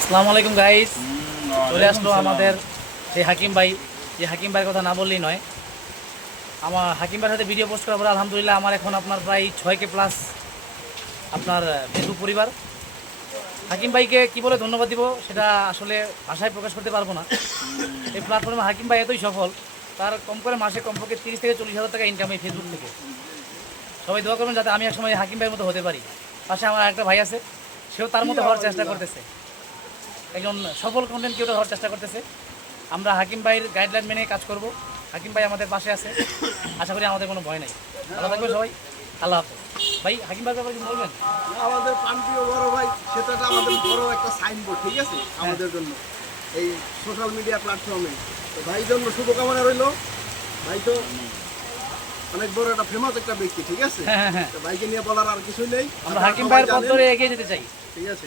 আসসালামু আলাইকুম গাইস চলে আসলো আমাদের সেই হাকিম ভাই। যে হাকিম ভাইয়ের কথা না বললেই নয়। আমার হাকিম ভাইয়ের সাথে ভিডিও পোস্ট করার পর আলহামদুলিল্লাহ আমার এখন আপনার প্রায় ছয় কে প্লাস আপনার ফেসবুক পরিবার। হাকিম ভাইকে কি বলে ধন্যবাদ দিব সেটা আসলে ভাষায় প্রকাশ করতে পারব না। এই প্ল্যাটফর্মে হাকিম ভাই এতই সফল তার কম করে মাসে কমপক্ষে তিরিশ থেকে চল্লিশ হাজার টাকা ইনকাম এই ফেসবুক থেকে। সবাই দোয়া করবেন যাতে আমি একসময় হাকিম ভাইয়ের মতো হতে পারি। পাশে আমার একটা ভাই আছে সেও তার মতো হওয়ার চেষ্টা করতেছে। একজন সফল কন্টেন্ট ক্রিয়েটর হওয়ার চেষ্টা করতেছে। আমরা হাকিম ভাইয়ের গাইডলাইন মেনে কাজ করব। হাকিম ভাই আমাদের পাশে আছে। আশা করি আমাদের কোনো ভয় নেই। ভালো থাকবে সবাই। আল্লাহ হাফেজ। ভাই হাকিম ভাইয়ের ব্যাপারে বলবেন? আমাদের প্রান্তীয় বড় ভাই সেটা আমাদের বড় একটা সাইনবোর্ড ঠিক আছে? আমাদের জন্য। এই সোশ্যাল মিডিয়া প্ল্যাটফর্মে তো ভাই জন্য শুভকামনা রইল। ভাই তো অনেক বড় একটা ফেমাস একটা ব্যক্তি ঠিক আছে? হ্যাঁ হ্যাঁ হ্যাঁ। তো ভাইকে নিয়ে বলার আর কিছুই নেই। আমরা হাকিম ভাইয়ের পথ ধরে এগিয়ে যেতে চাই। ঠিক আছে।